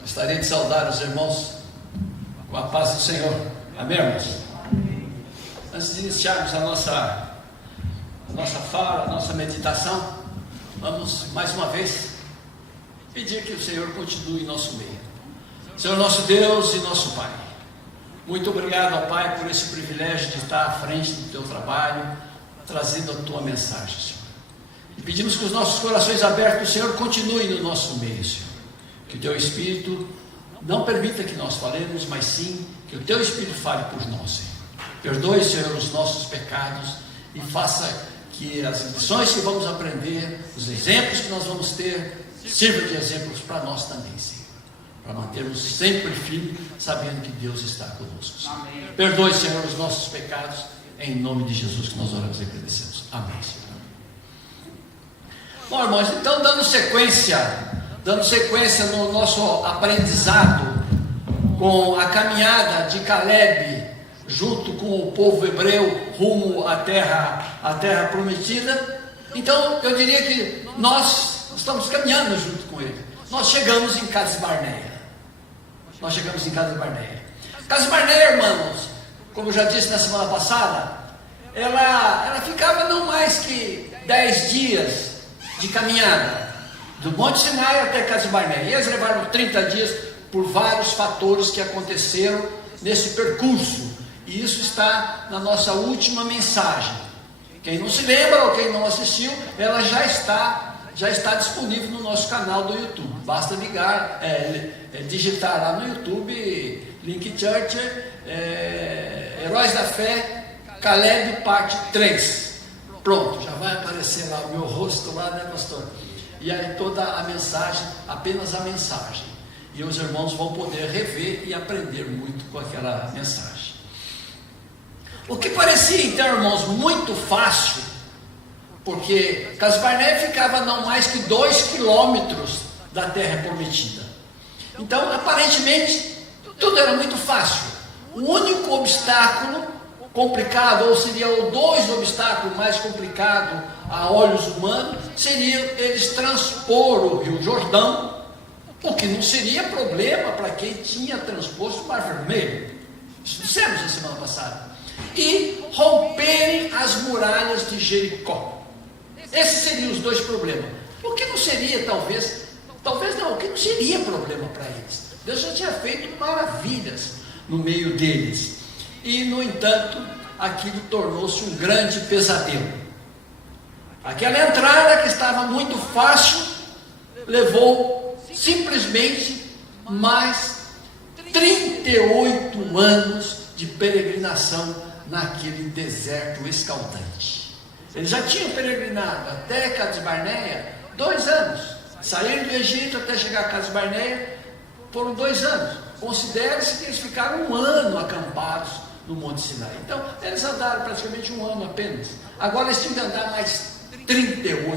Gostaria de saudar os irmãos com a paz do Senhor. Amém, irmãos? Antes de iniciarmos a nossa fala, a nossa meditação, vamos mais uma vez pedir que o Senhor continue em nosso meio. Senhor nosso Deus e nosso Pai, muito obrigado ao Pai por esse privilégio de estar à frente do Teu trabalho, trazendo a Tua mensagem, Senhor. E pedimos que os nossos corações abertos, Senhor, continue no nosso meio, Senhor. Que o Teu Espírito não permita que nós falemos, mas sim que o Teu Espírito fale por nós, Senhor. Perdoe, Senhor, os nossos pecados e faça que as lições que vamos aprender, os exemplos que nós vamos ter, sirvam de exemplos para nós também, Senhor. Para mantermos sempre firmes, sabendo que Deus está conosco, Senhor. Amém. Perdoe, Senhor, os nossos pecados, em nome de Jesus que nós oramos e agradecemos. Amém, Senhor. Bom, irmãos, então dando sequência no nosso aprendizado com a caminhada de Caleb junto com o povo hebreu rumo à terra prometida. Então eu diria que nós estamos caminhando junto com ele. Nós chegamos em Cades Barneia. Cades Barneia, irmãos, como eu já disse na semana passada, ela ficava não mais que 10 dias de caminhada do Monte Sinai até Cades Barneia. E eles levaram 30 dias por vários fatores que aconteceram nesse percurso. E isso está na nossa última mensagem. Quem não se lembra ou quem não assistiu, ela já está disponível no nosso canal do YouTube. Basta digitar lá no YouTube, Link Church, Heróis da Fé, Caleb, parte 3. Pronto, já vai aparecer lá o meu rosto lá, né, pastor? E aí toda a mensagem, apenas a mensagem. E os irmãos vão poder rever e aprender muito com aquela mensagem. O que parecia, então, irmãos, muito fácil, porque Cades Barneia ficava não mais que 2 quilômetros da terra prometida. Então, aparentemente, tudo era muito fácil. O único obstáculo complicado, ou seria o 2 obstáculos mais complicados a olhos humanos, seria eles transpor o Rio Jordão, o que não seria problema para quem tinha transposto o Mar Vermelho. Isso dissemos na semana passada. E romperem as muralhas de Jericó. Esses seriam os 2 problemas. O que não seria, talvez não, o que não seria problema para eles. Deus já tinha feito maravilhas no meio deles. E, no entanto, aquilo tornou-se um grande pesadelo. Aquela entrada que estava muito fácil, levou simplesmente mais 38 anos de peregrinação naquele deserto escaldante. Eles já tinham peregrinado até Cades Barneia 2 anos. Saíram do Egito até chegar a Cades Barneia foram 2 anos. Considere-se que eles ficaram 1 ano acampados no Monte Sinai. Então, eles andaram praticamente 1 ano apenas. Agora eles tinham que andar mais 38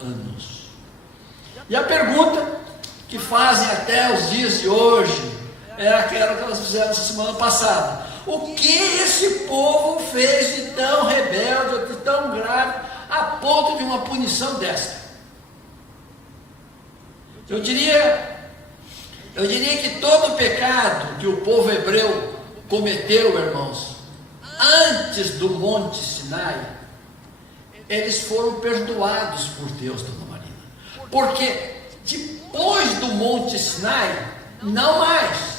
anos. E a pergunta que fazem até os dias de hoje é aquela que nós fizemos na semana passada. O que esse povo fez de tão rebelde, de tão grave, a ponto de uma punição dessa? Eu diria que todo o pecado que o povo hebreu cometeu, irmãos, antes do Monte Sinai, eles foram perdoados por Deus, dona Marina. Porque depois do Monte Sinai, não mais.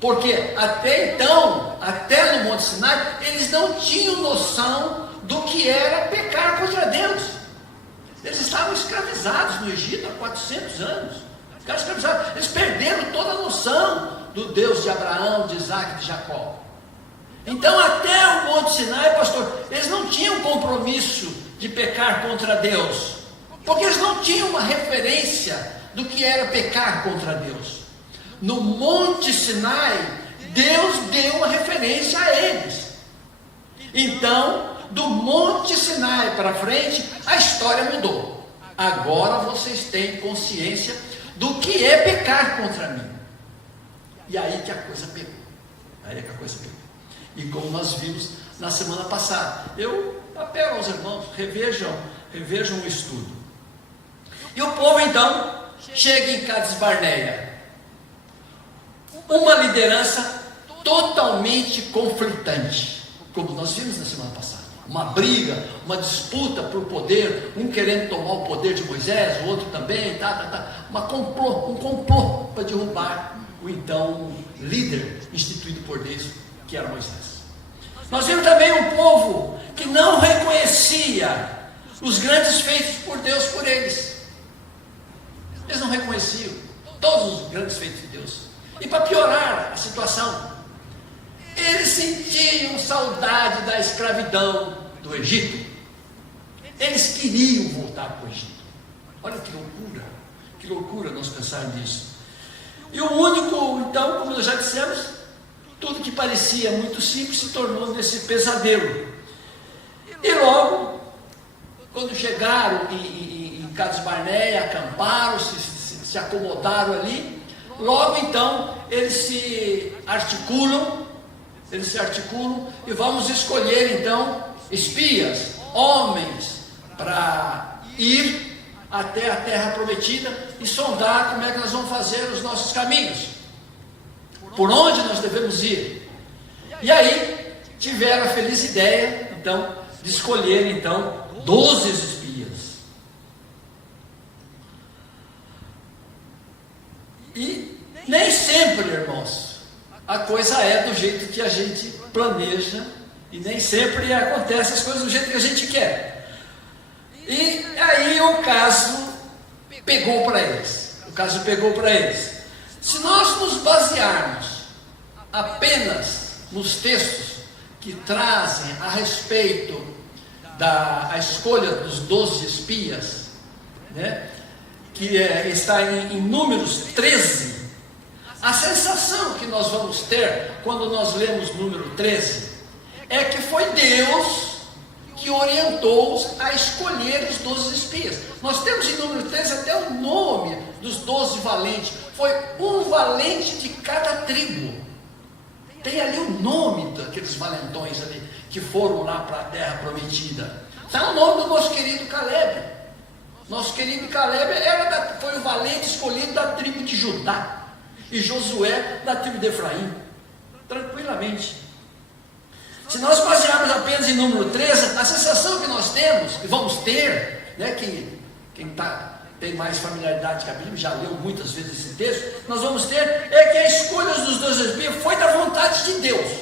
Porque até então, até no Monte Sinai, eles não tinham noção do que era pecar contra Deus. Eles estavam escravizados no Egito há 400 anos. Ficaram escravizados. Eles perderam toda a noção do Deus de Abraão, de Isaac e de Jacó. Então, até o Monte Sinai, pastor, eles não tinham compromisso de pecar contra Deus. Porque eles não tinham uma referência do que era pecar contra Deus. No Monte Sinai, Deus deu uma referência a eles. Então, do Monte Sinai para frente, a história mudou. Agora vocês têm consciência do que é pecar contra mim. E aí que a coisa pegou. E como nós vimos na semana passada, eu apelo aos irmãos, revejam o estudo. E o povo então chega em Cades Barneia. uma liderança totalmente conflitante, como nós vimos na semana passada. Uma briga, uma disputa por poder, um querendo tomar o poder de Moisés, o outro também, um complô para derrubar o então líder instituído por Deus, que era Moisés. Nós vimos também um povo que não reconhecia os grandes feitos por Deus por eles. Eles não reconheciam todos os grandes feitos de Deus. E para piorar a situação, eles sentiam saudade da escravidão do Egito. Eles queriam voltar para o Egito. Olha que loucura nós pensar nisso. E o único, então, como nós já dissemos, tudo que parecia muito simples se tornou nesse pesadelo. E logo, quando chegaram em Cades Barneia, acamparam, se acomodaram ali, logo então eles se articulam e vamos escolher então espias, homens, para ir até a terra prometida e sondar como é que nós vamos fazer os nossos caminhos, por onde nós devemos ir. E aí tiveram a feliz ideia então de escolher então 12 espias. E nem sempre, irmãos, a coisa é do jeito que a gente planeja, e nem sempre acontecem as coisas do jeito que a gente quer. E aí o caso pegou para eles. Se nós nos basearmos apenas nos textos que trazem a respeito da escolha dos 12 espias, né, que está em Números 13, a sensação que nós vamos ter quando nós lemos número 13 é que foi Deus que orientou-os a escolher os 12 espias. Nós temos em número 13 até o nome dos 12 valentes. Foi um valente de cada tribo. Tem ali o nome daqueles valentões ali que foram lá para a terra prometida. Está o nome do nosso querido Caleb. Nosso querido Caleb foi o valente escolhido da tribo de Judá. E Josué da tribo de Efraim. Tranquilamente. Se nós basearmos apenas em número 13, a sensação que nós temos, e vamos ter, né, quem tem mais familiaridade com a Bíblia, já leu muitas vezes esse texto, nós vamos ter, é que a escolha dos 12 espias foi da vontade de Deus.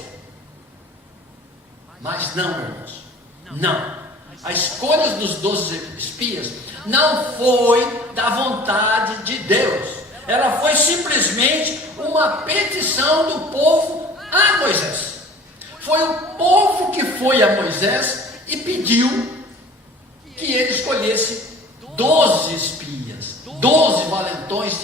Mas não, irmãos, não. A escolha dos 12 espias não foi da vontade de Deus. Ela foi simplesmente uma petição do povo a Moisés. Foi o povo que foi a Moisés e pediu que ele escolhesse 12 espias, 12 valentões,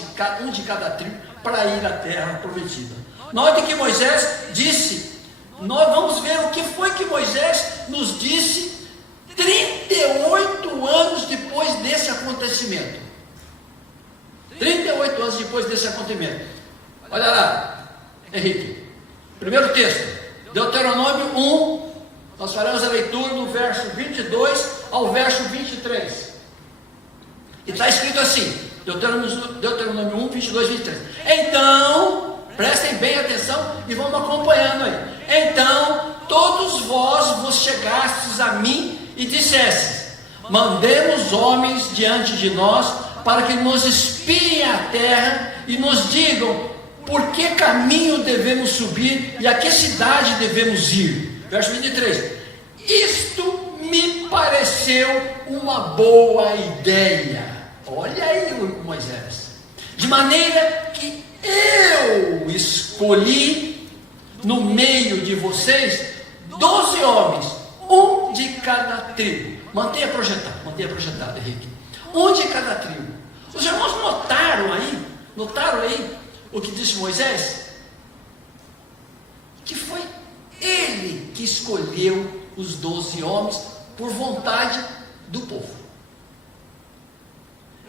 um de cada tribo, para ir à terra prometida. Note que Moisés disse, nós vamos ver o que foi que Moisés nos disse 38 anos depois desse acontecimento. 38 anos depois desse acontecimento. Olha lá, Henrique, primeiro texto. Deuteronômio 1, nós faremos a leitura do verso 22 ao verso 23. E está escrito assim, Deuteronômio 1, 22, 23. Então, prestem bem atenção e vamos acompanhando aí. Então, todos vos chegastes a mim e dissestes, mandemos homens diante de nós, para que nos espiem a terra e nos digam por que caminho devemos subir e a que cidade devemos ir. Verso 23. Isto me pareceu uma boa ideia. Olha aí, Moisés. De maneira que eu escolhi no meio de vocês 12 homens, um de cada tribo. Mantenha projetado, Henrique. Um de cada tribo. Os irmãos notaram aí o que disse Moisés? Que foi ele que escolheu os 12 homens por vontade do povo.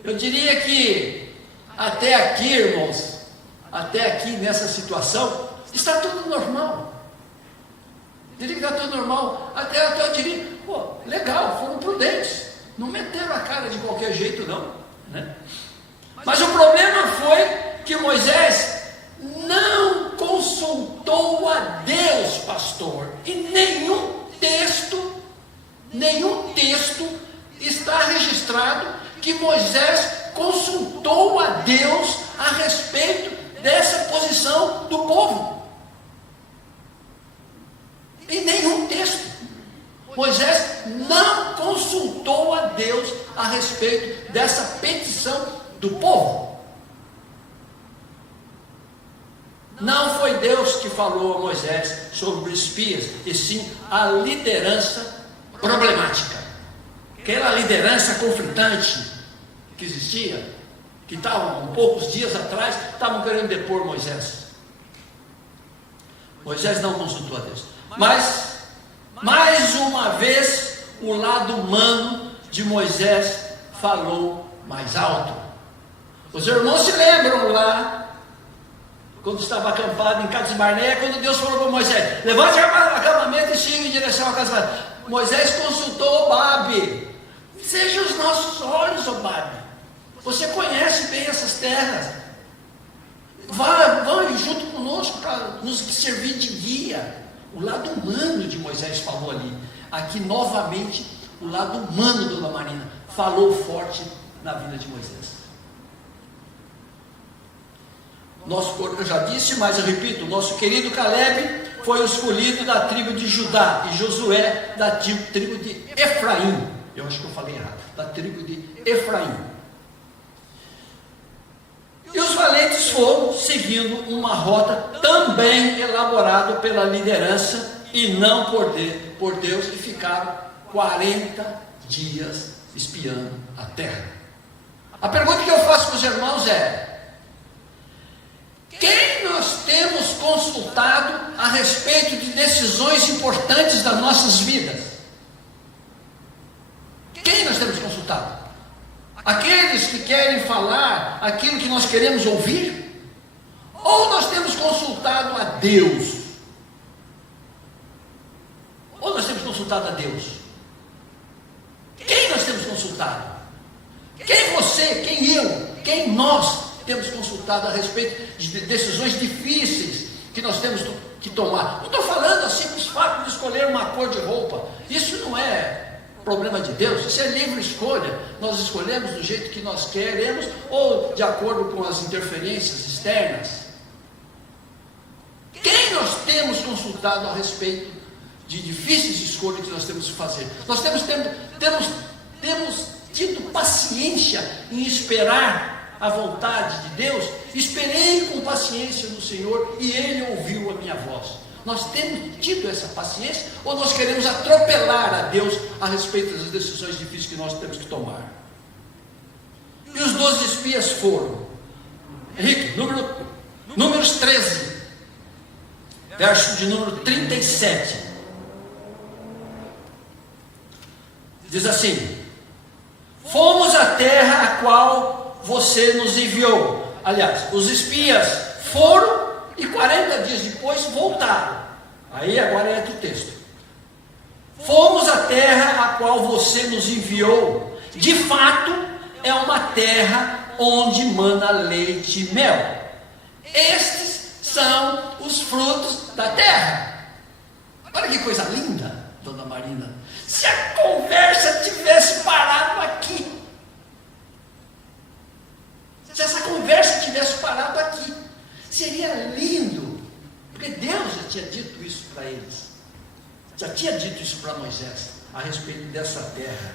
Eu diria que até aqui, irmãos, até aqui nessa situação, está tudo normal. Diria que está tudo normal. Até eu diria, legal, foram prudentes. Não meteram a cara de qualquer jeito, não, né? Mas o problema foi que Moisés não consultou a Deus, pastor. E nenhum texto está registrado que Moisés consultou a Deus a respeito dessa posição do povo. Em nenhum texto. Moisés não consultou a Deus a respeito dessa petição do povo. Não foi Deus que falou a Moisés sobre os espias, e sim a liderança problemática. Aquela liderança conflitante que existia, que estavam, poucos dias atrás, estavam querendo depor Moisés. Moisés não consultou a Deus. Mas, mais uma vez, o lado humano de Moisés falou mais alto. Os irmãos se lembram lá, quando estava acampado em Cades Barneia, quando Deus falou para Moisés: levante o acampamento e siga em direção à casa. Moisés consultou Obabe. Seja os nossos olhos, Obabe. Você conhece bem essas terras. Vão junto conosco para nos servir de guia. O lado humano de Moisés falou ali. Aqui novamente o lado humano, dona Marina, falou forte na vida de Moisés. Eu já disse, mas eu repito, nosso querido Caleb foi o escolhido da tribo de Judá, e Josué da tribo de Efraim. Eu acho que eu falei errado, da tribo de Efraim. E os valentes foram seguindo uma rota também elaborada pela liderança e não por Deus, e ficaram 40 dias espiando a terra. A pergunta que eu faço para os irmãos é: quem nós temos consultado a respeito de decisões importantes das nossas vidas? Quem nós temos consultado? Aqueles que querem falar aquilo que nós queremos ouvir? Ou nós temos consultado a Deus? Ou nós temos consultado a Deus? Quem nós temos consultado? Quem você, quem eu, quem nós temos consultado a respeito de decisões difíceis que nós temos que tomar? Não estou falando assim por fato de escolher uma cor de roupa. Isso não é problema de Deus, isso é livre escolha. Nós escolhemos do jeito que nós queremos, ou de acordo com as interferências externas. Quem nós temos consultado a respeito de difíceis escolhas que nós temos que fazer? Nós temos tido paciência em esperar a vontade de Deus. Esperei com paciência no Senhor e Ele ouviu a minha voz. Nós temos tido essa paciência, ou nós queremos atropelar a Deus a respeito das decisões difíceis que nós temos que tomar? E os 12 espias foram, Henrique, Números 13, verso de número 37, diz assim: fomos à terra a qual você nos enviou. Aliás, os espias foram e 40 dias depois voltaram. Aí agora entra o texto. Fomos à terra a qual você nos enviou. De fato, é uma terra onde mana leite e mel. Estes são os frutos da terra. Olha que coisa linda, dona Marina. Se a conversa tivesse parado aqui. Se essa conversa tivesse parado aqui, seria lindo, porque Deus já tinha dito isso para eles, já tinha dito isso para Moisés, a respeito dessa terra.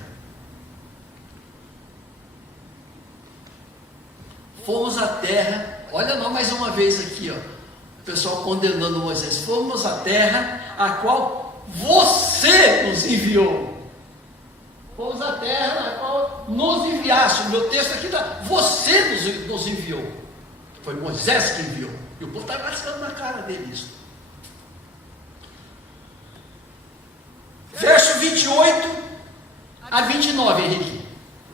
Fomos à terra, olha não mais uma vez aqui, ó, o pessoal condenando Moisés. Fomos à terra a qual você nos enviou. Fomos à terra a qual nos enviaste. O meu texto aqui está: você nos enviou. Foi Moisés que enviou. E o povo está rascando na cara dele isso. Verso 28 a 29, Henrique.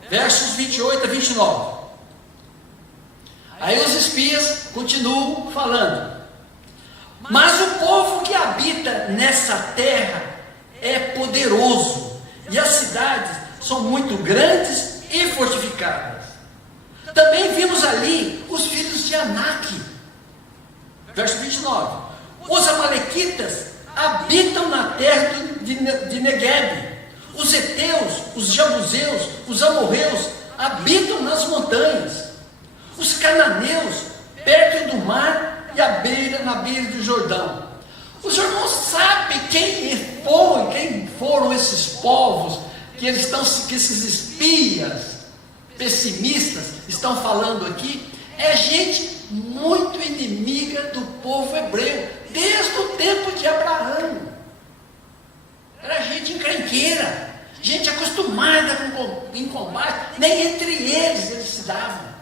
Versos 28 a 29. Aí os espias continuam falando: mas o povo que habita nessa terra é poderoso, e as cidades são muito grandes e fortificadas. Também vimos ali os filhos de Anak. Verso 29. Os amalequitas habitam na terra de Neguebe. Os heteus, os jebuseus, os amorreus habitam nas montanhas. Os cananeus, perto do mar e na beira do Jordão. Os irmãos sabem quem foram esses povos que esses espias pessimistas estão falando aqui? É gente muito inimiga do povo hebreu, desde o tempo de Abraão. Era gente encrenqueira, gente acostumada em combate, nem entre eles se davam.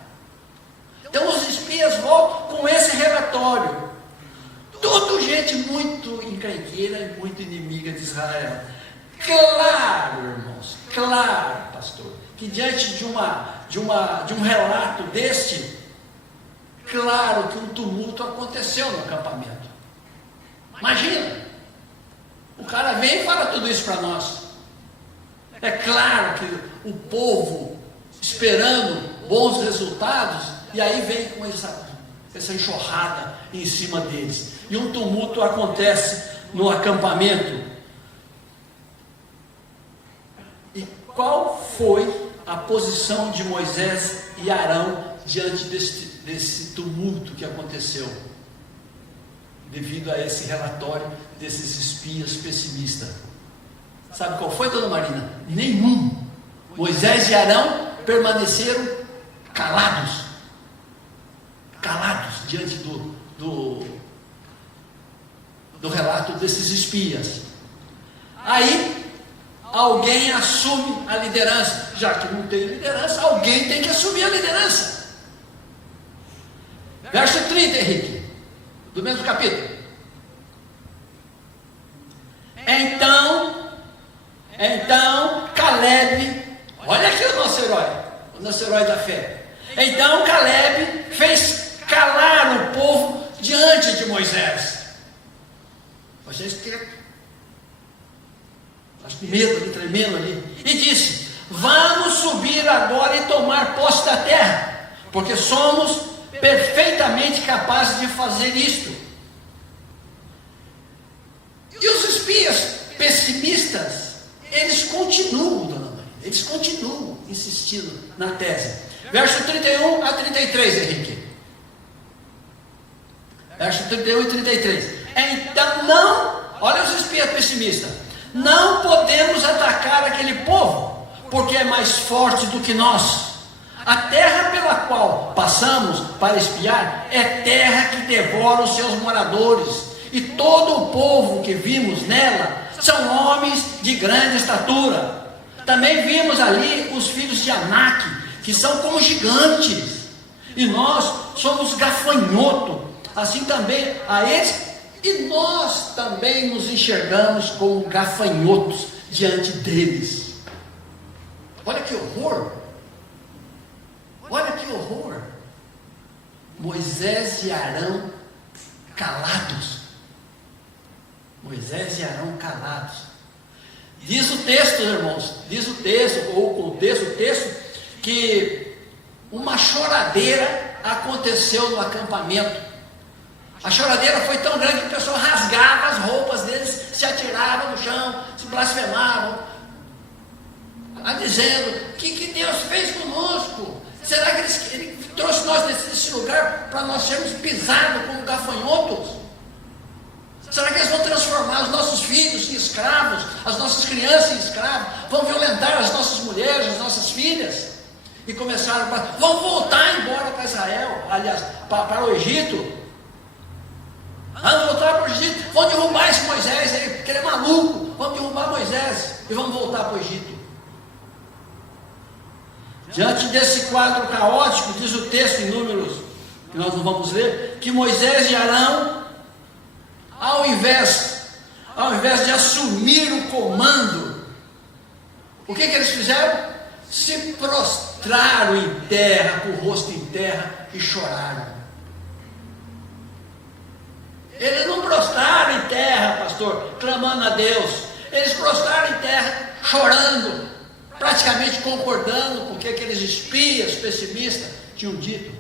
Então os espias voltam com esse relatório. Tudo gente muito encrenqueira e muito inimiga de Israel. Claro, irmãos, claro, pastor, que diante de um relato deste, claro que um tumulto aconteceu no acampamento. Imagina, o cara vem e fala tudo isso para nós. É claro que o povo esperando bons resultados, e aí vem com essa enxurrada em cima deles. E um tumulto acontece no acampamento. E qual foi a posição de Moisés e Arão diante desse tumulto que aconteceu? Devido a esse relatório desses espias pessimistas. Sabe qual foi, dona Marina? Nenhum. Moisés e Arão permaneceram calados. Calados diante do relato desses espias. Aí, alguém assume a liderança. Já que não tem liderança, alguém tem que assumir a liderança. Verso 30, Henrique, do mesmo capítulo. Então Caleb, olha aqui o nosso herói da fé. Então Caleb fez calar o povo diante de Moisés. Moisés com medo ali, tremendo ali, e disse: vamos subir agora e tomar posse da terra, porque somos perfeitamente capazes de fazer isto. E os espias pessimistas, eles continuam, dona Maria, eles continuam insistindo na tese. Verso 31 a 33, Henrique. Verso 31 e 33. Então olha os espias pessimistas, não podemos atacar aquele povo, porque é mais forte do que nós. A terra pela qual passamos para espiar é terra que devora os seus moradores, e todo o povo que vimos nela são homens de grande estatura. Também vimos ali os filhos de Anak, que são como gigantes, e nós somos gafanhoto, assim também a eles, e nós também nos enxergamos como gafanhotos diante deles. Olha que horror! Olha que horror! Moisés e Arão calados. Moisés e Arão calados. Diz o texto, irmãos, ou o texto, que uma choradeira aconteceu no acampamento. A choradeira foi tão grande que o pessoal rasgava as roupas deles, se atiravam no chão, se blasfemavam, dizendo: o que Deus fez conosco? Será que Ele trouxe nós desse lugar para nós sermos pisados como gafanhotos? Será que eles vão transformar os nossos filhos em escravos, as nossas crianças em escravos? Vão violentar as nossas mulheres, as nossas filhas? E começaram vão voltar embora para Israel, aliás, para o Egito. Vamos voltar para o Egito, vão derrubar esse Moisés aí, porque ele é maluco. Vamos derrubar Moisés e vamos voltar para o Egito. Diante desse quadro caótico, diz o texto em Números, que nós não vamos ler, que Moisés e Arão, ao invés de assumir o comando, o que eles fizeram? Se prostraram em terra, com o rosto em terra, e choraram. Eles não prostraram em terra, pastor, clamando a Deus. Eles prostraram em terra, chorando, praticamente concordando com o que aqueles espias pessimistas tinham dito.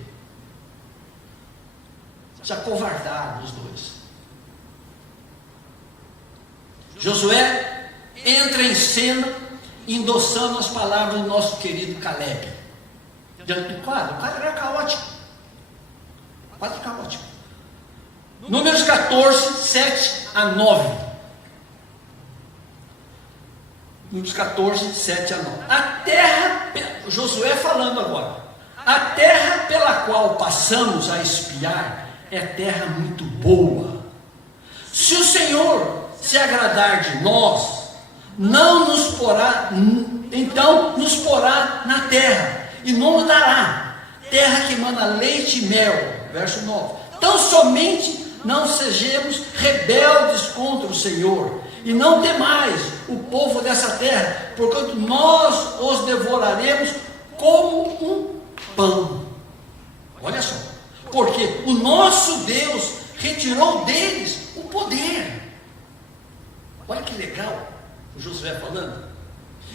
Se acovardaram os dois. Josué entra em cena, endossando as palavras do nosso querido Caleb. Diante do quadro, o quadro era caótico. Quadro caótico. Números 14, 7 a 9. Números 14, 7 a 9. A terra, Josué falando agora, a terra pela qual passamos a espiar é terra muito boa. Se o Senhor se agradar de nós, não nos porá, então nos porá na terra, e nos dará, terra que emana leite e mel. Verso 9. Tão somente não sejamos rebeldes contra o Senhor, e não temais o povo dessa terra, porquanto nós os devoraremos como um pão. Olha só, porque o nosso Deus retirou deles o poder. Olha que legal o Josué falando.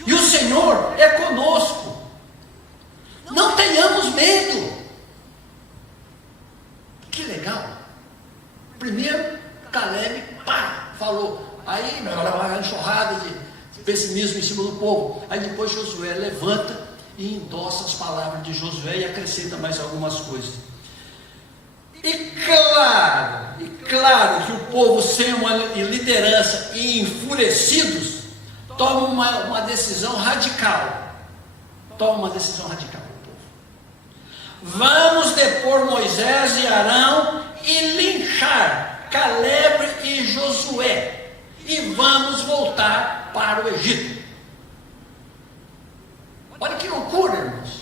E o Senhor é conosco. Não tenhamos medo. Que legal. Primeiro, Caleb, falou. Aí, uma enxurrada de pessimismo em cima do povo. Aí depois Josué levanta e endossa as palavras de Josué e acrescenta mais algumas coisas. E claro que o povo, sem uma liderança e enfurecidos, toma uma decisão radical. Toma uma decisão radical, o povo. Vamos depor Moisés e Arão e linchar Caleb e Josué. E vamos voltar para o Egito. Olha que loucura, irmãos.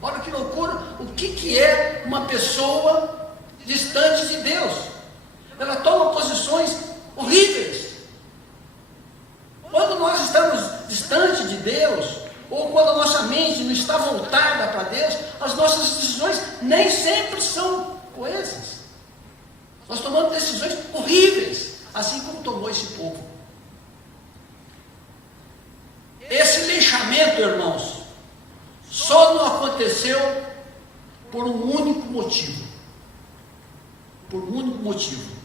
Olha que loucura. O que é uma pessoa distante de Deus? Ela toma posições horríveis. Quando nós estamos distante de Deus, ou quando a nossa mente não está voltada para Deus, as nossas decisões nem sempre são coesas. Nós tomamos decisões horríveis, assim como tomou esse povo. Esse linchamento, irmãos, só não aconteceu por um único motivo. Por um único motivo.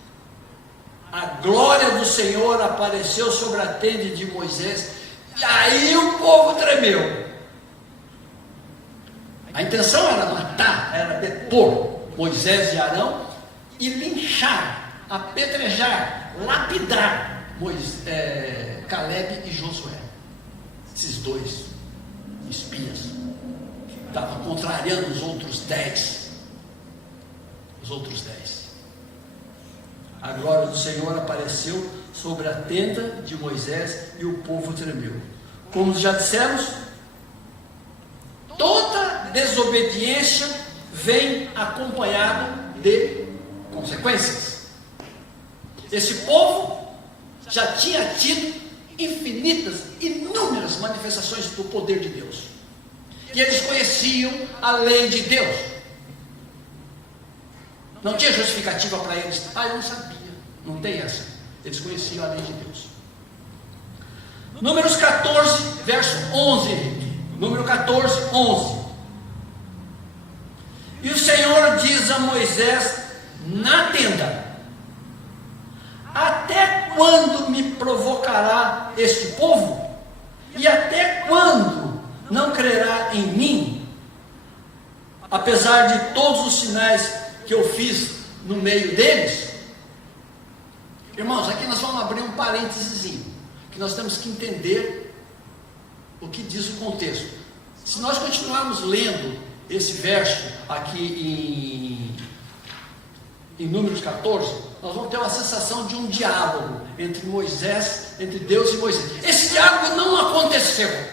A glória do Senhor apareceu sobre a tenda de Moisés, e aí o povo tremeu. A intenção era matar, era depor Moisés e Arão e linchar, apedrejar, lapidar Caleb e Josué. Esses dois espias estavam contrariando os outros 10. A glória do Senhor apareceu sobre a tenda de Moisés e o povo tremeu. Como já dissemos, toda desobediência vem acompanhado de consequências. Esse povo já tinha tido inúmeras manifestações do poder de Deus, e eles conheciam a lei de Deus. Não tinha justificativa para eles. Eu não sabia. Não tem essa. Eles conheciam a lei de Deus. Números 14, verso 11, Henrique. Número 14, 11. E o Senhor diz a Moisés na tenda: até quando me provocará este povo? E até quando não crerá em mim? Apesar de todos os sinais que eu fiz no meio deles. Irmãos, aqui nós vamos abrir um parênteses, que nós temos que entender o que diz o contexto. Se nós continuarmos lendo esse verso aqui em Números 14, nós vamos ter uma sensação de um diálogo entre Deus e Moisés. Esse diálogo não aconteceu.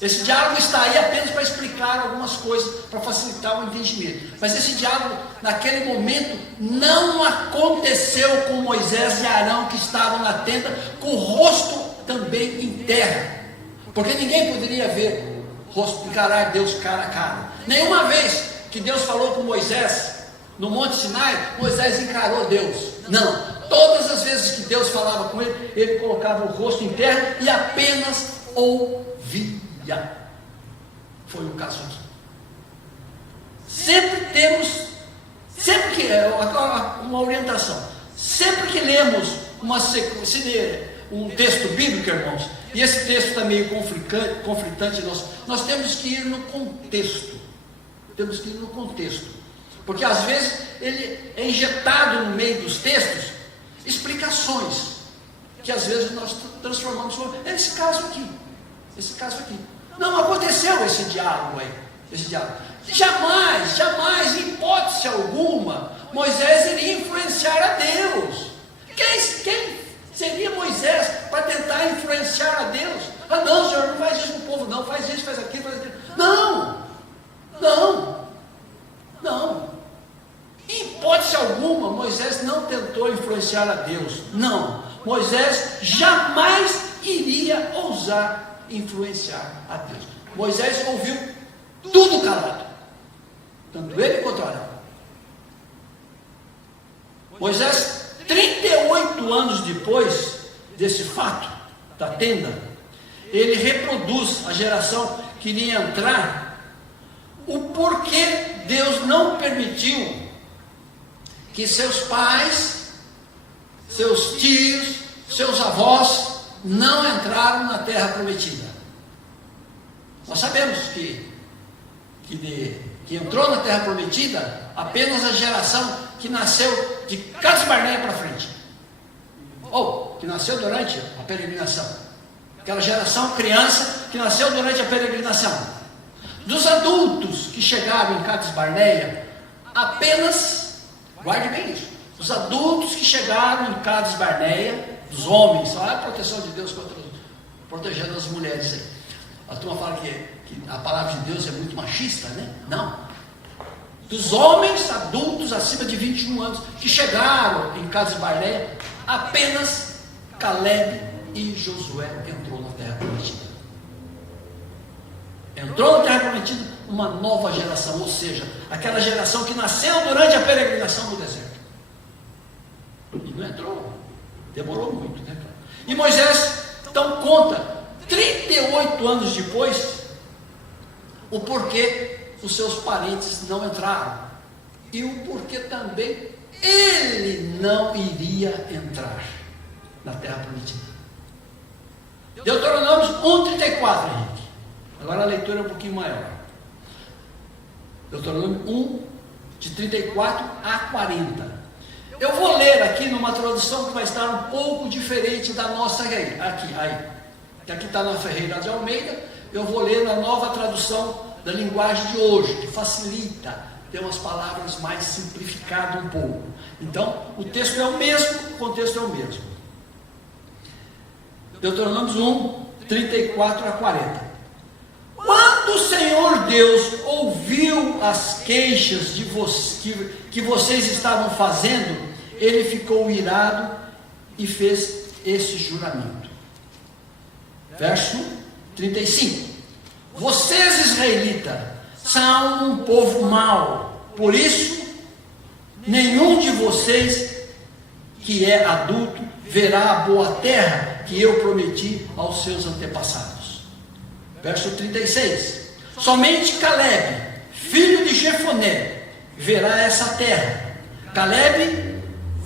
Esse diálogo está aí apenas para explicar algumas coisas, para facilitar o entendimento. Mas esse diálogo, naquele momento, não aconteceu com Moisés e Arão, que estavam na tenda, com o rosto também em terra. Porque ninguém poderia ver encarar Deus cara a cara. Nenhuma vez que Deus falou com Moisés no Monte Sinai, Moisés encarou Deus. Não. Todas as vezes que Deus falava com ele, ele colocava o rosto em terra e apenas ouvia. Foi o caso aqui. Sempre que uma orientação, sempre que lemos um texto bíblico, irmãos, e esse texto está meio conflitante, nós temos que ir no contexto. Temos que ir no contexto. Porque às vezes ele é injetado no meio dos textos explicações que às vezes nós transformamos. Esse caso aqui. Não aconteceu esse diálogo aí. Jamais, em hipótese alguma, Moisés iria influenciar a Deus. Quem seria Moisés para tentar influenciar a Deus? Não, Senhor, não faz isso com o povo, não, faz isso, faz aquilo, faz aquilo. Não. Em hipótese alguma, Moisés não tentou influenciar a Deus. Não. Moisés jamais iria ousar influenciar a Deus. Moisés ouviu tudo calado, tanto ele quanto Arão. Moisés, 38 anos depois desse fato da tenda, ele reproduz a geração que iria entrar, o porquê Deus não permitiu que seus pais, seus tios, seus avós não entraram na terra prometida. Nós sabemos que entrou na terra prometida apenas a geração que nasceu de Cades Barnea para frente, ou que nasceu durante a peregrinação, aquela geração criança que nasceu durante a peregrinação. Dos adultos que chegaram em Cades Barnea, apenas, guarde bem isso, os adultos que chegaram em Cades Barnea, dos homens, olha a proteção de Deus protegendo as mulheres aí. A turma fala que a palavra de Deus é muito machista, né? Não. Dos homens adultos acima de 21 anos que chegaram em Cades Barnea, apenas Caleb e Josué entrou na terra prometida. Entrou na terra prometida uma nova geração, ou seja, aquela geração que nasceu durante a peregrinação no deserto. E não entrou, demorou muito, né? E Moisés então conta 38 anos depois o porquê os seus parentes não entraram e o porquê também ele não iria entrar na terra prometida. Deuteronômio 1:34, Henrique. Agora a leitura é um pouquinho maior. Deuteronômio 1, de 34 a 40. Eu vou ler aqui numa tradução que vai estar um pouco diferente da nossa aqui está na Ferreira de Almeida. Eu vou ler na nova tradução da linguagem de hoje, que facilita, tem umas palavras mais simplificadas um pouco. Então, o texto é o mesmo, o contexto é o mesmo. Deuteronômio 1, 34 a 40. Quando o Senhor Deus ouviu as queixas que vocês estavam fazendo, ele ficou irado e fez esse juramento. Verso 35. Vocês, israelitas, são um povo mau, por isso, nenhum de vocês que é adulto verá a boa terra que eu prometi aos seus antepassados. Verso 36. Somente Caleb, filho de Jefoné, verá essa terra. Caleb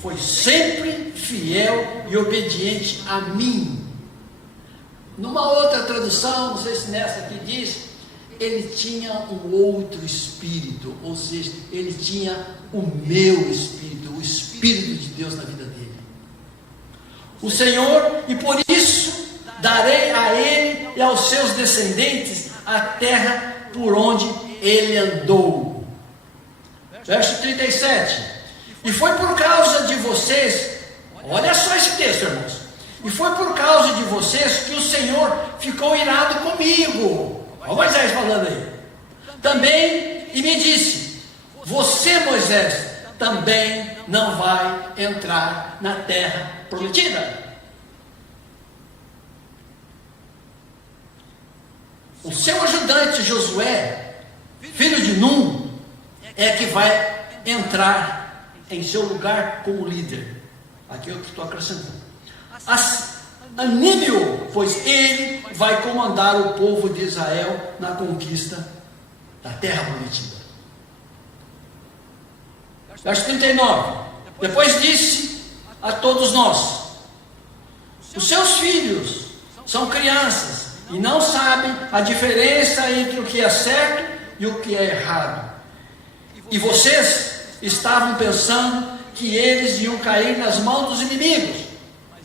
foi sempre fiel e obediente a mim. Numa outra tradução, não sei se nessa aqui diz, ele tinha um outro espírito, ou seja, ele tinha o meu espírito, o Espírito de Deus na vida dele. O Senhor, e por isso darei a ele e aos seus descendentes a terra por onde ele andou. Verso 37. E foi por causa de vocês, olha só esse texto, irmãos. E foi por causa de vocês que o Senhor ficou irado comigo. Olha Moisés falando aí. Também, e me disse: você, Moisés, também não vai entrar na terra prometida. O seu ajudante Josué, filho de Num, é que vai entrar em seu lugar como líder. Aqui eu estou acrescentando. Anime-o, pois ele vai comandar o povo de Israel na conquista da terra prometida. Verso 39. Depois disse a todos nós: Os seus filhos são crianças e não sabem a diferença entre o que é certo e o que é errado. E vocês estavam pensando que eles iam cair nas mãos dos inimigos,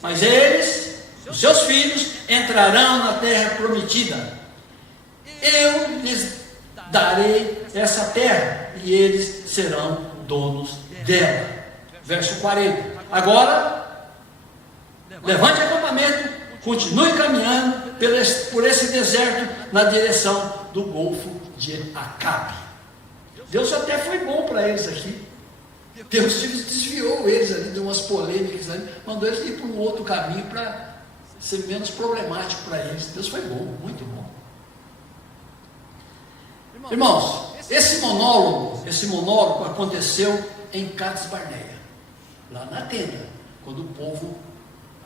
mas eles, os seus filhos, entrarão na terra prometida. Eu lhes darei essa terra e eles serão donos dela. Verso 40. Agora, levante acampamento, continue caminhando por esse deserto na direção do Golfo de Acabe. Deus até foi bom para eles aqui. Deus desviou eles ali de umas polêmicas ali, mandou eles ir por um outro caminho para ser menos problemático para eles. Deus foi bom, muito bom. Irmãos, esse monólogo aconteceu em Cades Barneia, lá na tenda, quando o povo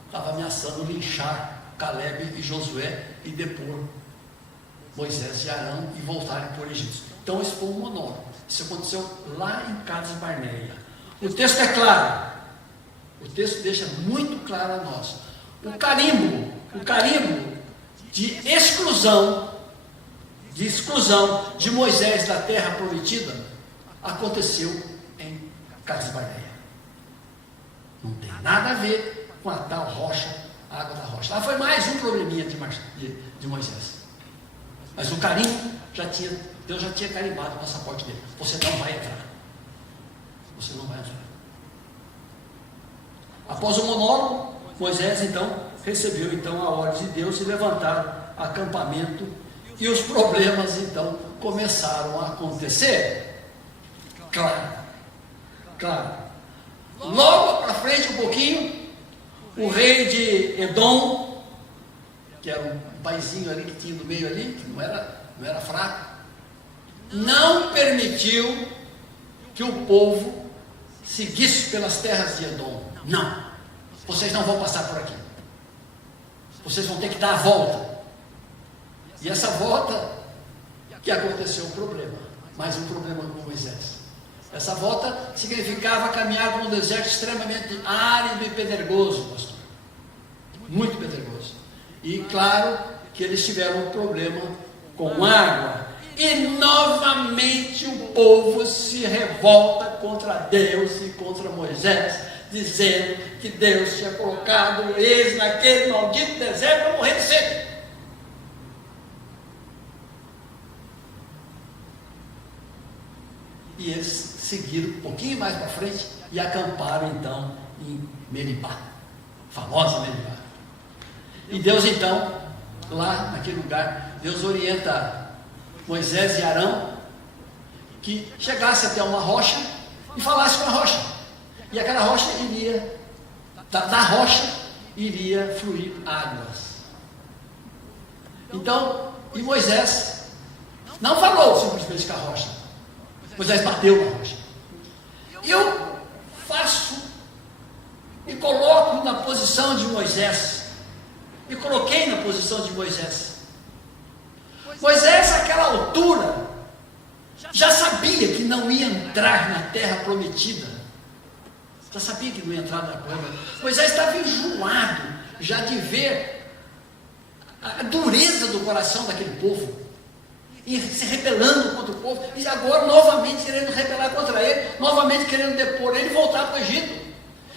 estava ameaçando linchar Caleb e Josué e depor Moisés e Arão e voltarem para o Egito. Então esse foi um monólogo. Isso aconteceu lá em Cades Barneia. O texto é claro. O texto deixa muito claro a nós. O carimbo de exclusão de Moisés da terra prometida aconteceu em Cades Barneia. Não tem nada a ver com a tal rocha, a água da rocha. Lá foi mais um probleminha de Moisés. Mas o carimbo Deus já tinha carimbado o passaporte dele. Você não vai entrar. Você não vai entrar. Após o monólogo, Moisés então recebeu a ordem de Deus e levantaram acampamento, e os problemas então começaram a acontecer. Claro. Logo para frente um pouquinho, o rei de Edom, que era um paizinho ali que tinha no meio ali, que não era fraco, não permitiu que o povo seguisse pelas terras de Edom. Não, vocês não vão passar por aqui. Vocês vão ter que dar a volta. E essa volta que aconteceu um problema, mais um problema com Moisés. Essa volta significava caminhar por um deserto extremamente árido e pedregoso, pastor. Muito pedregoso. E claro que eles tiveram um problema com água. E novamente o povo se revolta contra Deus e contra Moisés, dizendo que Deus tinha colocado eles naquele maldito deserto para morrer de sede. E eles seguiram um pouquinho mais para frente e acamparam então em Meribá, famosa Meribá. E Deus então, lá naquele lugar, Deus orienta Moisés e Arão que chegasse até uma rocha e falasse com a rocha. E aquela rocha da rocha iria fluir águas. Então, e Moisés não falou simplesmente com a rocha. Moisés bateu na rocha. Eu faço e coloco na posição de Moisés. Me coloquei na posição de Moisés. Moisés, àquela altura, já sabia que não ia entrar na terra prometida. Já sabia que não ia entrar na terra prometida. Moisés estava enjoado já de ver a dureza do coração daquele povo. E se rebelando contra o povo, e agora novamente querendo rebelar contra ele, novamente querendo depor ele e voltar para o Egito.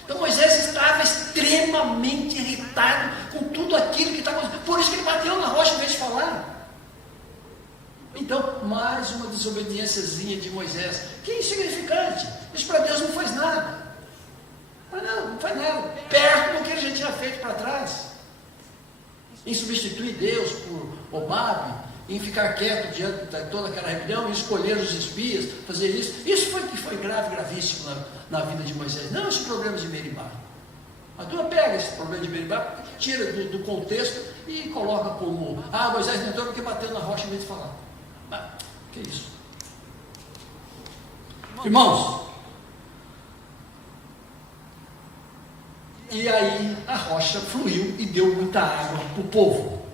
Então Moisés estava extremamente irritado com tudo aquilo que estava acontecendo. Por isso que ele bateu na rocha em vez de falar. Então, mais uma desobediênciazinha de Moisés, que é insignificante. Isso para Deus não faz nada. Não faz nada. Perto do que ele já tinha feito para trás. Em substituir Deus por Obabe, em ficar quieto diante de toda aquela rebelião, em escolher os espias, fazer isso. Isso foi que foi grave, gravíssimo na vida de Moisés. Não esse problema de Meribá. A turma pega esse problema de Meribá, tira do contexto e coloca como: Moisés não entrou porque bateu na rocha em vez de falar. Que isso? Irmãos, e aí a rocha fluiu e deu muita água para o povo.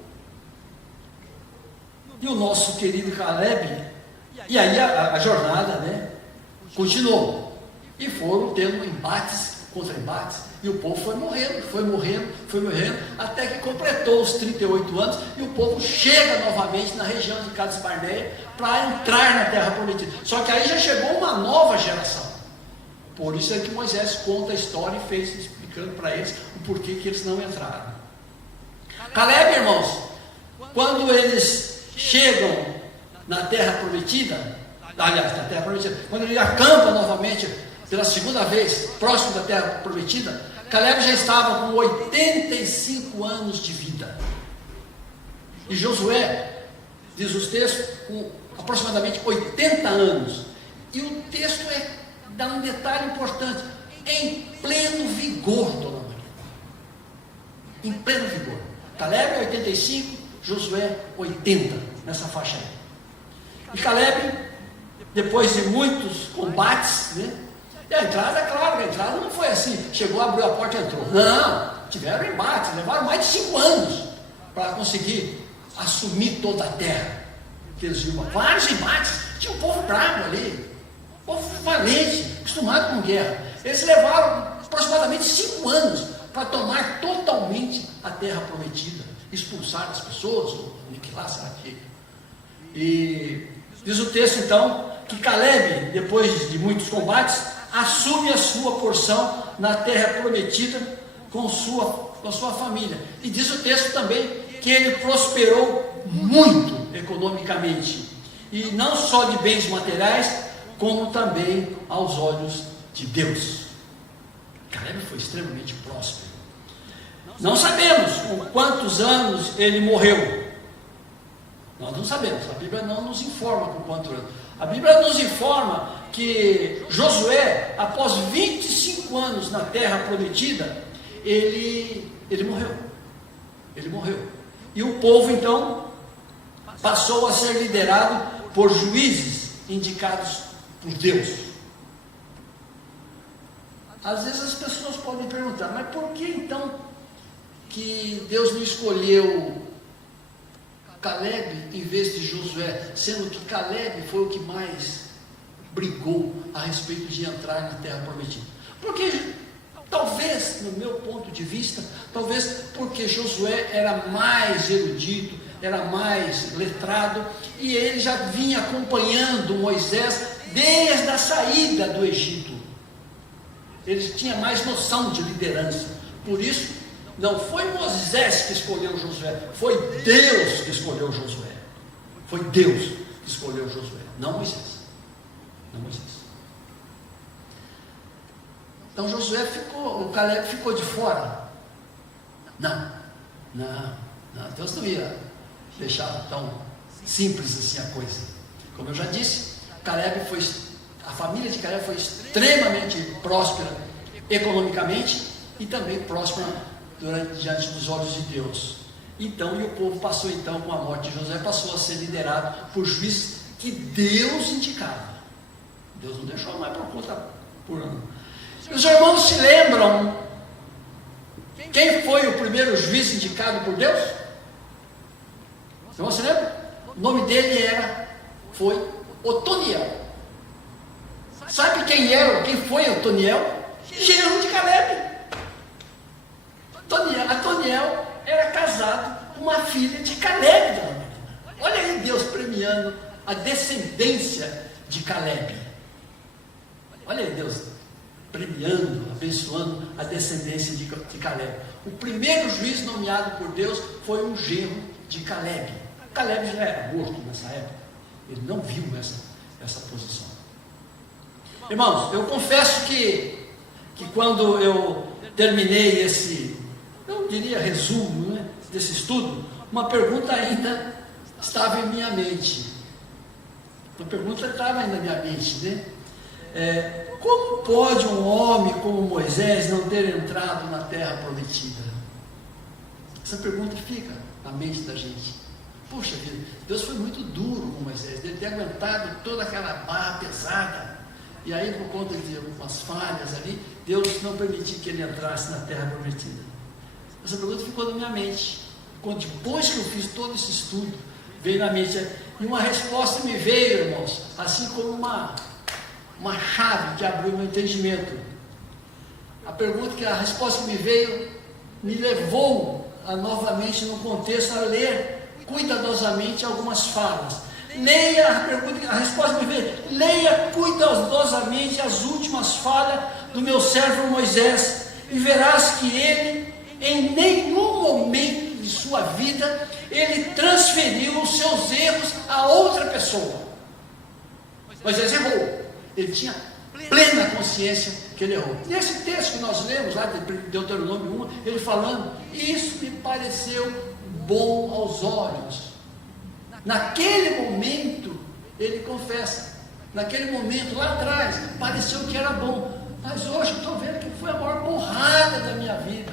E o nosso querido Caleb, e aí a jornada, continuou. E foram tendo embates contra embates, e o povo foi morrendo, até que completou os 38 anos, e o povo chega novamente na região de Cades Barneia, para entrar na terra prometida. Só que aí já chegou uma nova geração. Por isso é que Moisés conta a história e fez explicando para eles o porquê que eles não entraram. Caleb, irmãos, quando eles chegam na terra prometida, quando ele acampa novamente pela segunda vez, próximo da terra prometida, Caleb já estava com 85 anos de vida. E Josué, diz os textos, com aproximadamente 80 anos. E o texto dá um detalhe importante: em pleno vigor, dona Maria. Em pleno vigor. Caleb 85, Josué 80, nessa faixa aí. E Caleb, depois de muitos combates, né? E a entrada, claro, a entrada não foi assim, chegou, abriu a porta e entrou. Não, tiveram embates, levaram mais de 5 anos para conseguir assumir toda a terra. Eles viram vários embates, tinha um povo bravo ali, um povo valente, acostumado com guerra. Eles levaram aproximadamente 5 anos para tomar totalmente a terra prometida, expulsar as pessoas, ou aniquilar, sei lá que. E diz o texto então que Caleb, depois de muitos combates, assume a sua porção na terra prometida com sua família. E diz o texto também que ele prosperou muito economicamente, e não só de bens materiais, como também aos olhos de Deus. Caleb foi extremamente próspero. Não sabemos com quantos anos ele morreu. Nós não sabemos, a Bíblia não nos informa com quantos anos. A Bíblia nos informa que Josué, após 25 anos na terra prometida, ele morreu. Ele morreu. E o povo então passou a ser liderado por juízes indicados por Deus. Às vezes as pessoas podem perguntar, mas por que então que Deus não escolheu Caleb em vez de Josué, sendo que Caleb foi o que mais brigou a respeito de entrar na terra prometida? Porque talvez, no meu ponto de vista, talvez porque Josué era mais erudito, era mais letrado, e ele já vinha acompanhando Moisés desde a saída do Egito. Ele tinha mais noção de liderança. Por isso, não foi Moisés que escolheu Josué, foi Deus que escolheu Josué. Foi Deus que escolheu Josué, não Moisés. Não Moisés. Então Josué o Caleb ficou de fora? Não. Deus não ia deixar tão simples assim a coisa. Como eu já disse, a família de Caleb foi extremamente próspera economicamente e também próspera diante dos olhos de Deus. Então, e o povo passou então, com a morte de Josué, passou a ser liderado por juízes que Deus indicava. Deus não deixou mais por conta por ano. Os irmãos se lembram quem foi o primeiro juiz indicado por Deus? Os irmãos se lembram? O nome dele foi Otoniel. Sabe quem foi Otoniel? Genro de Caleb. Otoniel era casado com uma filha de Caleb. Olha aí Deus premiando a descendência de Caleb. Olha aí Deus premiando, abençoando a descendência de Caleb. O primeiro juiz nomeado por Deus foi um genro de Caleb. Caleb já era morto nessa época. Ele não viu essa posição. Irmãos, eu confesso que quando eu terminei esse, eu diria resumo, né, desse estudo, uma pergunta ainda estava em minha mente. Como pode um homem como Moisés não ter entrado na terra prometida? Essa pergunta fica na mente da gente. Puxa vida, Deus foi muito duro com Moisés, ele ter aguentado toda aquela barra pesada, e aí por conta de algumas falhas ali, Deus não permitiu que ele entrasse na terra prometida. Essa pergunta ficou na minha mente. Depois que eu fiz todo esse estudo, veio na mente, e uma resposta me veio, irmãos, assim como uma chave que abriu meu entendimento. a resposta que me veio, me levou a novamente no contexto a ler cuidadosamente algumas falas. Leia a resposta que me veio, leia cuidadosamente as últimas falas do meu servo Moisés, e verás que ele, em nenhum momento de sua vida, ele transferiu os seus erros a outra pessoa. Moisés errou, ele tinha plena consciência que ele errou. Nesse texto que nós lemos lá de Deuteronômio 1, ele falando, isso me pareceu bom aos olhos. Naquele momento, ele confessa, naquele momento lá atrás, pareceu que era bom, mas hoje eu estou vendo que foi a maior borrada da minha vida.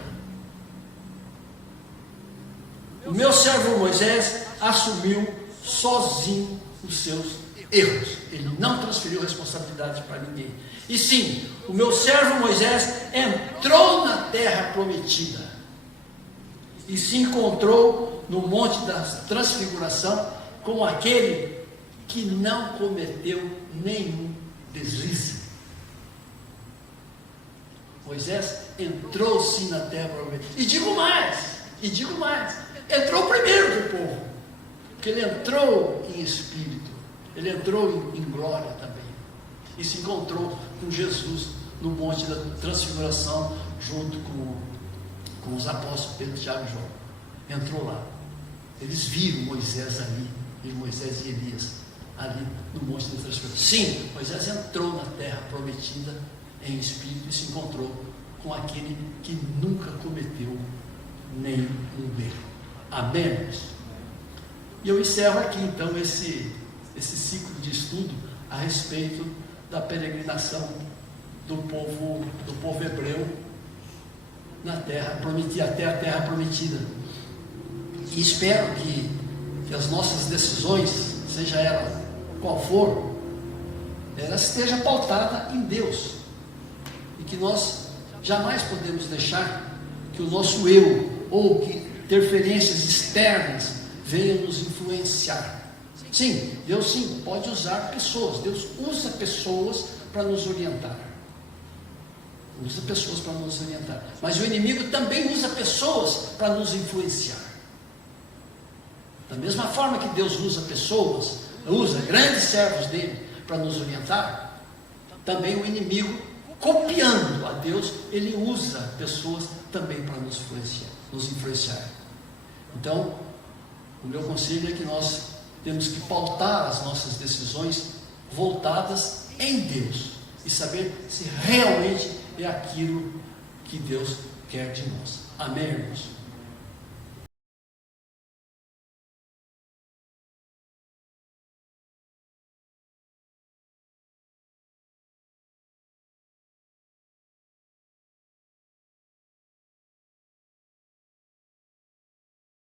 O meu servo Moisés assumiu sozinho os seus erros. Ele não transferiu responsabilidade para ninguém. E sim, o meu servo Moisés entrou na terra prometida e se encontrou no monte da transfiguração com aquele que não cometeu nenhum deslize. Moisés entrou sim na terra prometida. E digo mais, entrou primeiro que o povo, porque ele entrou em espírito, ele entrou em glória também, e se encontrou com Jesus no monte da transfiguração, junto com os apóstolos Pedro, Tiago e João. Entrou lá, eles viram Moisés ali, e Moisés e Elias ali no monte da transfiguração. Sim, Moisés entrou na terra prometida em espírito e se encontrou com aquele que nunca cometeu nenhum erro. Amém, irmãos? E eu encerro aqui então esse ciclo de estudo a respeito da peregrinação do povo hebreu na terra prometida, até a terra prometida. E espero que as nossas decisões, seja ela qual for, ela esteja pautada em Deus, e que nós jamais podemos deixar que o nosso eu ou que interferências externas venham nos influenciar. Sim, Deus sim pode usar pessoas, Deus usa pessoas para nos orientar. Usa pessoas para nos orientar. Mas o inimigo também usa pessoas para nos influenciar. Da mesma forma que Deus usa pessoas, usa grandes servos dele para nos orientar, também o inimigo, copiando a Deus, ele usa pessoas também para nos influenciar. Então, o meu conselho é que nós temos que pautar as nossas decisões voltadas em Deus e saber se realmente é aquilo que Deus quer de nós. Amém, irmãos?